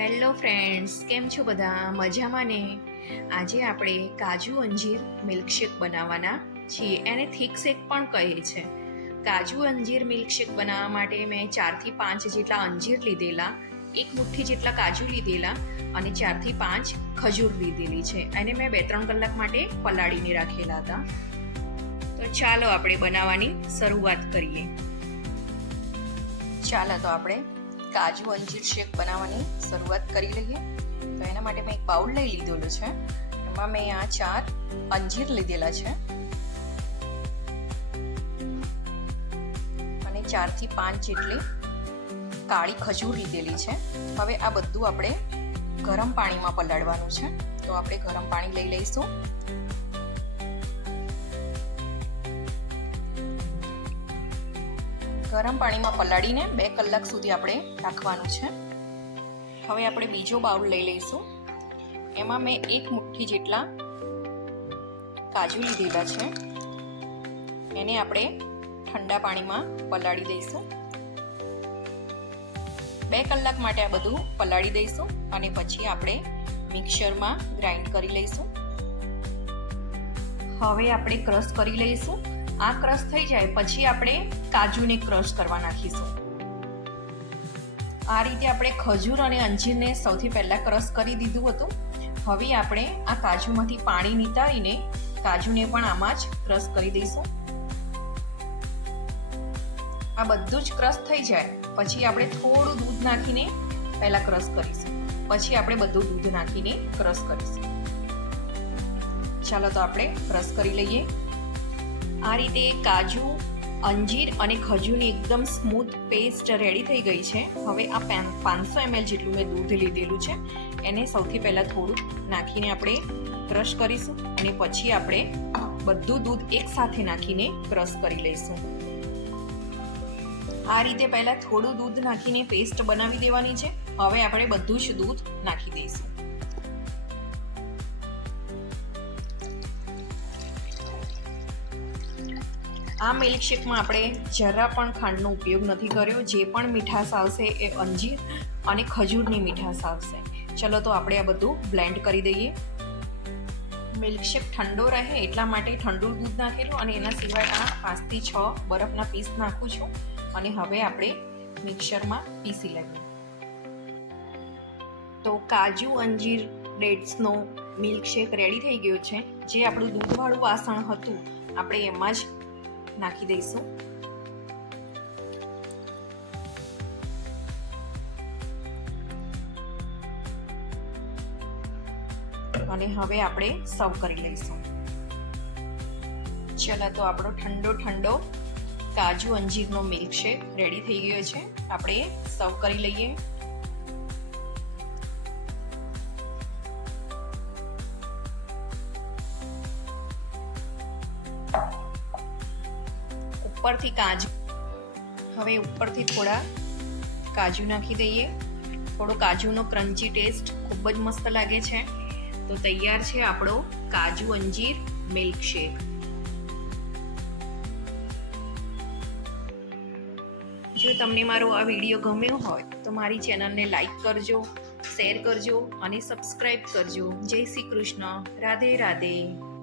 Hello friends કેમ છો બધા? મજામાં ને? આજે આપણે કાજુ અંજીર મિલ્કશેક બનાવવાના છીએ. એને થીક શેક પણ કહે છે. કાજુ અંજીર મિલ્કશેક બનાવવા માટે મેં ચારથી પાંચ જેટલા અંજીર લીધેલા, એક મુઠ્ઠી જેટલા કાજુ લીધેલા અને ચારથી પાંચ ખજૂર લીધેલી છે. એને મેં બે ત્રણ કલાક માટે પલાળીને રાખેલા હતા. તો ચાલો આપણે બનાવવાની શરૂઆત કરીએ. ચાલો, તો આપણે કાજુ અંજીર શેક બનાવવાની શરૂઆત કરી લઈએ. તો એના માટે મેં એક બાઉલ લઈ લીધેલું છે. એમાં મેં આ ચાર અંજીર લીધેલા છે. અને ચારથી પાંચ જેટલી કાળી ખજૂર લીધેલી છે. હવે આ બધું આપણે ગરમ પાણીમાં પલાળવાનું છે. તો આપણે ગરમ પાણી લઈ લઈશું. ગરમ પાણીમાં પલાળીને બે કલાક સુધી આપણે રાખવાનું છે. હવે આપણે બીજો બાઉલ લઈ લઈશું. એમાં મેં એક મુઠ્ઠી જેટલા કાજુ લીધેલા છે. એને આપણે ઠંડા પાણીમાં પલાળી દઈશું. બે કલાક માટે આ બધું પલાળી દઈશું અને પછી આપણે મિક્સરમાં ગ્રાઇન્ડ કરી લઈશું. હવે આપણે ક્રશ કરી લઈશું. આ ક્રશ થઈ જાય, પછી આપણે કાજુને ક્રશ કરવા નાખીશું. આ રીતે આપણે ખજૂર અને અંજીરને સૌથી પહેલાં ક્રશ કરી દીધું હતું. હવે આપણે આ કાજુમાંથી પાણી નીતાળીને કાજુને પણ આમાં જ ક્રશ કરી દઈશું. આ બધું જ ક્રશ થઈ જાય, પછી આપણે થોડું દૂધ નાખીને પહેલાં ક્રશ કરીશું. પછી આપણે બધું દૂધ નાખીને ક્રશ કરીશું. ચાલો તો આપણે ક્રશ કરી લઈએ. આ રીતે કાજુ, અંજીર અને ખજૂરની એકદમ સ્મૂથ પેસ્ટ રેડી થઈ ગઈ છે. હવે આ પેન પાંચસો એમએલ જેટલું મેં દૂધ લીધેલું છે. એને સૌથી પહેલાં થોડું નાખીને આપણે ક્રશ કરીશું અને પછી આપણે બધું દૂધ એકસાથે નાખીને ક્રશ કરી લઈશું. આ રીતે પહેલાં થોડું દૂધ નાખીને પેસ્ટ બનાવી દેવાની છે. હવે આપણે બધું જ દૂધ નાખી દઈશું. આ મિલ્કશેકમાં આપણે જરા પણ ખાંડનો ઉપયોગ નથી કર્યો. જે પણ મીઠાશ આવશે એ અંજીર અને ખજૂરની મીઠાશ આવશે. ચલો તો આપણે આ બધું બ્લેન્ડ કરી દઈએ. મિલ્કશેક ઠંડો રહે એટલા માટે ઠંડુ દૂધ નાખેલું અને એના સિવાય આ પાંચથી છ બરફના પીસ નાખું છું અને હવે આપણે મિક્સરમાં પીસી લઈએ. તો કાજુ અંજીર ડેટ્સનો મિલ્કશેક રેડી થઈ ગયો છે. જે આપણું દૂધવાળું વાસણ હતું, આપણે એમાં જ નાખી દઈશું. અને હવે આપણે સર્વ કરી લઈશું. ચલો, તો આપણો ઠંડો ઠંડો કાજુ અંજીરનો મિલ્કશેક રેડી થઈ ગયો છે. આપણે સર્વ કરી લઈએ. ઉપરથી કાજુ. હવે ઉપરથી થોડા કાજુ નાખી દઈએ. થોડો કાજુનો ક્રન્ચી ટેસ્ટ ખૂબ જ મસ્ત લાગે છે. તો તૈયાર છે આપણો કાજુ અંજીર મિલ્કશેક જો તમને મારો આ વીડિયો ગમ્યો હોય તો મારી ચેનલને લાઈક કરજો શેર કરજો અને સબસ્ક્રાઈબ કરજો. જય શ્રી કૃષ્ણ. રાધે રાધે.